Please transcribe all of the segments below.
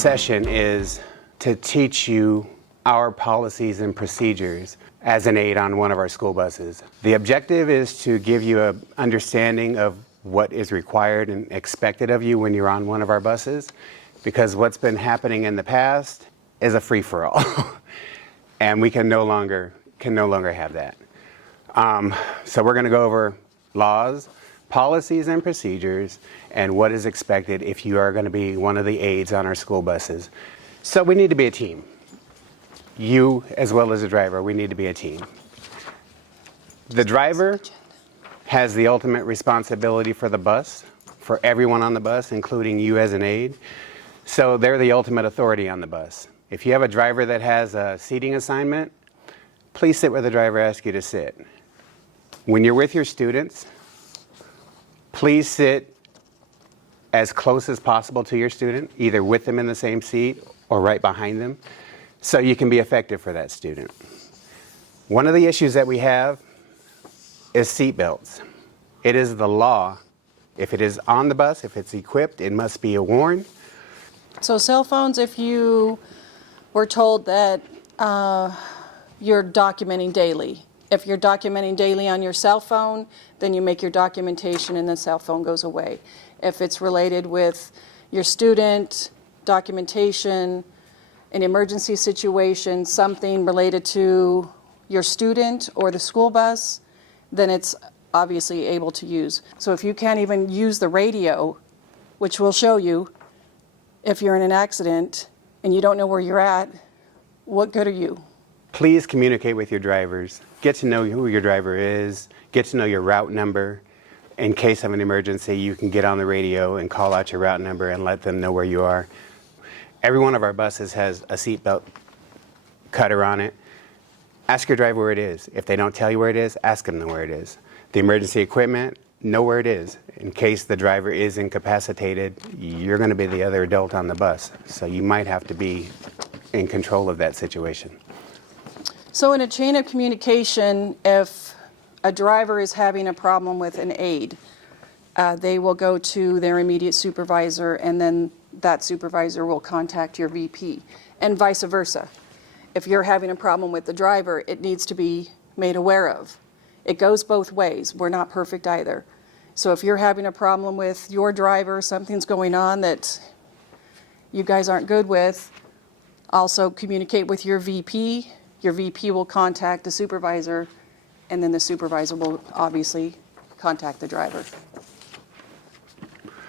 session is to teach you our policies and procedures as an aide on one of our school buses. The objective is to give you an understanding of what is required and expected of you when you're on one of our buses, because what's been happening in the past is a free-for-all. And we can no longer have that. So we're going to go over laws, policies and procedures, and what is expected if you are going to be one of the aides on our school buses. So we need to be a team. You, as well as the driver, we need to be a team. The driver has the ultimate responsibility for the bus, for everyone on the bus, including you as an aide. So they're the ultimate authority on the bus. If you have a driver that has a seating assignment, please sit where the driver asks you to sit. When you're with your students, please sit as close as possible to your student, either with them in the same seat or right behind them, so you can be effective for that student. One of the issues that we have is seat belts. It is the law. If it is on the bus, if it's equipped, it must be worn. So cell phones, if you were told that you're documenting daily. If you're documenting daily on your cell phone, then you make your documentation and the cell phone goes away. If it's related with your student, documentation, an emergency situation, something related to your student or the school bus, then it's obviously able to use. So if you can't even use the radio, which will show you if you're in an accident and you don't know where you're at, what good are you? Please communicate with your drivers. Get to know who your driver is. Get to know your route number. In case of an emergency, you can get on the radio and call out your route number and let them know where you are. Every one of our buses has a seatbelt cutter on it. Ask your driver where it is. If they don't tell you where it is, ask them where it is. The emergency equipment, know where it is. In case the driver is incapacitated, you're going to be the other adult on the bus. So you might have to be in control of that situation. So in a chain of communication, if a driver is having a problem with an aide, they will go to their immediate supervisor, and then that supervisor will contact your VP, and vice versa. If you're having a problem with the driver, it needs to be made aware of. It goes both ways. We're not perfect either. So if you're having a problem with your driver, something's going on that you guys aren't good with, also communicate with your VP. Your VP will contact the supervisor, and then the supervisor will obviously contact the driver.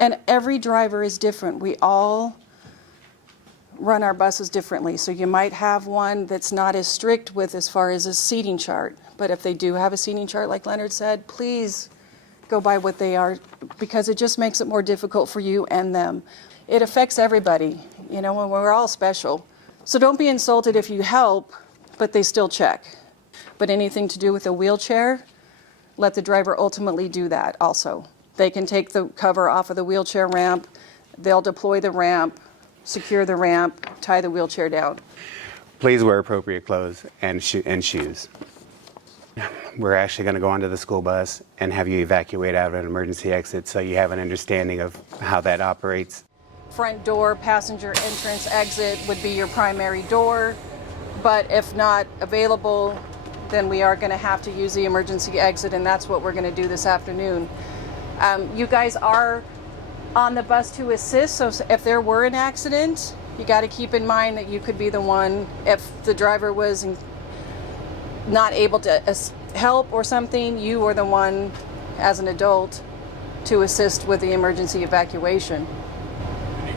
And every driver is different. We all run our buses differently. So you might have one that's not as strict with as far as a seating chart. But if they do have a seating chart, like Leonard said, please go by what they are, because it just makes it more difficult for you and them. It affects everybody, you know, and we're all special. So don't be insulted if you help, but they still check. But anything to do with a wheelchair, let the driver ultimately do that also. They can take the cover off of the wheelchair ramp, they'll deploy the ramp, secure the ramp, tie the wheelchair down. Please wear appropriate clothes and shoes. We're actually going to go onto the school bus and have you evacuate out of an emergency exit so you have an understanding of how that operates. Front door, passenger entrance, exit would be your primary door, but if not available, then we are going to have to use the emergency exit, and that's what we're going to do this afternoon. You guys are on the bus to assist, so if there were an accident, you got to keep in mind that you could be the one, if the driver was not able to help or something, you are the one as an adult to assist with the emergency evacuation.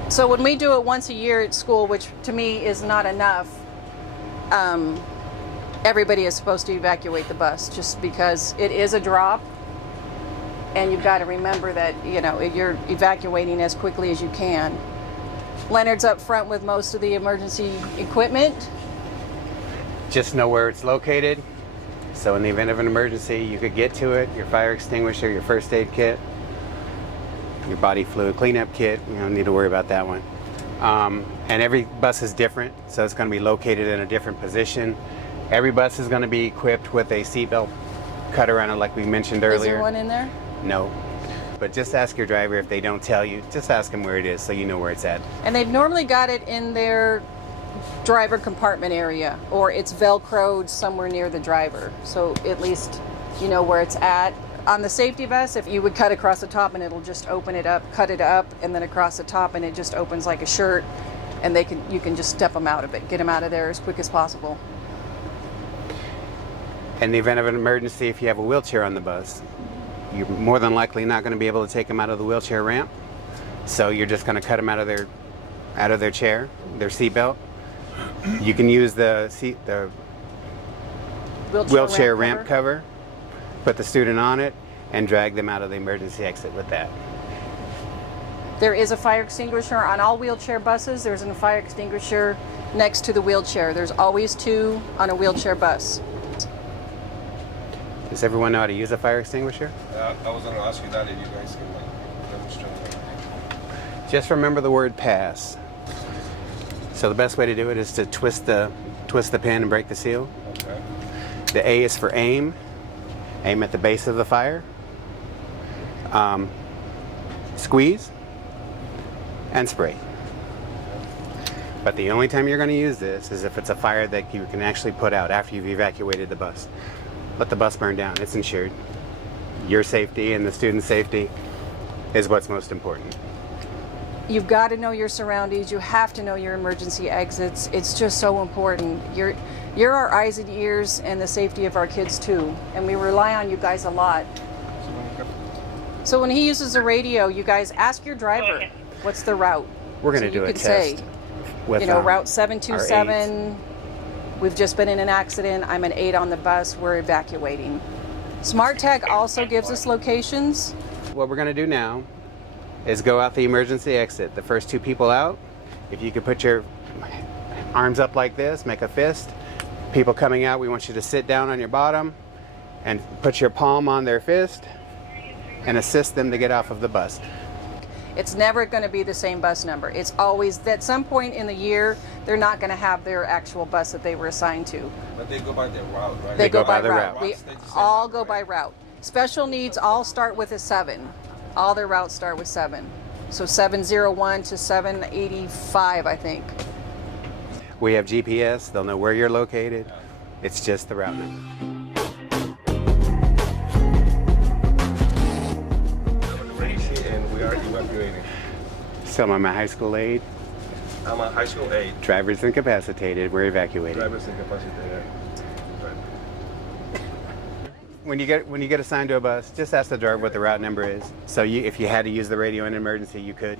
So when we do it once a year at school, which to me is not enough, everybody is supposed to evacuate the bus, just because it is a drop. And you've got to remember that, you know, you're evacuating as quickly as you can. Leonard's up front with most of the emergency equipment. Just know where it's located. So in the event of an emergency, you could get to it. Your fire extinguisher, your first aid kit, your body fluid cleanup kit. You don't need to worry about that one. And every bus is different, so it's going to be located in a different position. Every bus is going to be equipped with a seatbelt cutter on it, like we mentioned earlier. Is there one in there? No. but just ask your driver. If they don't tell you, just ask them where it is so you know where it's at. And they've normally got it in their driver compartment area, or it's Velcroed somewhere near the driver. So at least you know where it's at. On the safety vest, if you would cut across the top and it'll just open it up, cut it up, and then across the top and it just opens like a shirt, and you can just step them out of it, get them out of there as quick as possible. In the event of an emergency, if you have a wheelchair on the bus, you're more than likely not going to be able to take them out of the wheelchair ramp. So you're just going to cut them out of their chair, their seat belt. You can use the wheelchair ramp cover, put the student on it, and drag them out of the emergency exit with that. There is a fire extinguisher on all wheelchair buses. There's a fire extinguisher next to the wheelchair. There's always two on a wheelchair bus. Does everyone know how to use a fire extinguisher? I was going to ask you that if you guys can demonstrate. Just remember the word pass. So the best way to do it is to twist the pin and break the seal. Okay. The A is for aim. Aim at the base of the fire. Squeeze and spray. But the only time you're going to use this is if it's a fire that you can actually put out after you've evacuated the bus. Let the bus burn down. It's insured. Your safety and the student's safety is what's most important. You've got to know your surroundings. You have to know your emergency exits. It's just so important. You're our eyes and ears and the safety of our kids too. And we rely on you guys a lot. So when he uses the radio, you guys ask your driver, what's the route? We're going to do a test. Say, with, route 727, we've just been in an accident, I'm an 8 on the bus, we're evacuating. Smart Tag also gives us locations. What we're going to do now is go out the emergency exit. The first two people out, if you could put your arms up like this, make a fist. People coming out, we want you to sit down on your bottom and put your palm on their fist and assist them to get off of the bus. It's never going to be the same bus number. It's always, at some point in the year, they're not going to have their actual bus that they were assigned to. But they go by their route, right? They go by the route. route. We all go by route. Special needs all start with a 7. All their routes start with 7. So 701 to 785, I think. We have GPS. They'll know where you're located. It's just the route number. And we are evacuating. So I'm a high school aide. I'm a high school aide. Driver's incapacitated. We're evacuating. Driver's incapacitated. When you get assigned to a bus, just ask the driver what the route number is. So if you had to use the radio in an emergency, you could.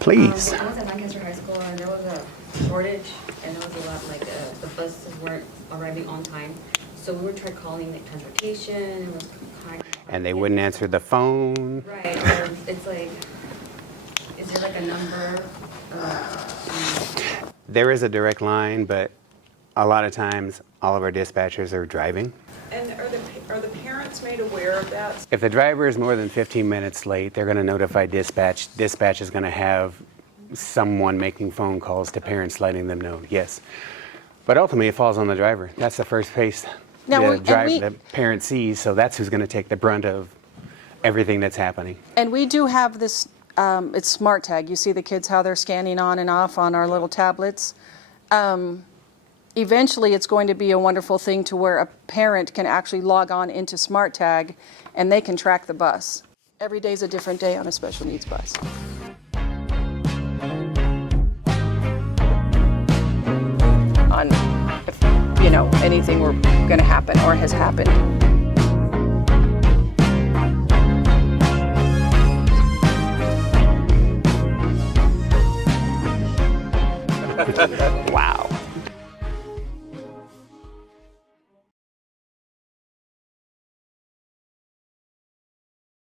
Please. I was at Lancaster High School and there was a shortage and there was a lot, the buses weren't arriving on time. So we were trying calling transportation and it was kind of And they wouldn't answer the phone. Right, so it's like, is there like a number? There is a direct line, but a lot of times all of our dispatchers are driving. And are the parents made aware of that? If the driver is more than 15 minutes late, they're going to notify dispatch. Dispatch is going to have someone making phone calls to parents letting them know, yes. But ultimately, it falls on the driver. That's the first place the parent sees, so that's who's going to take the brunt of everything that's happening. And we do have this, it's Smart Tag. You see the kids, how they're scanning on and off on our little tablets. Eventually, it's going to be a wonderful thing to where a parent can actually log on into Smart Tag and they can track the bus. Every day's a different day on a special needs bus. On if, anything were going to happen or has happened. Thank you.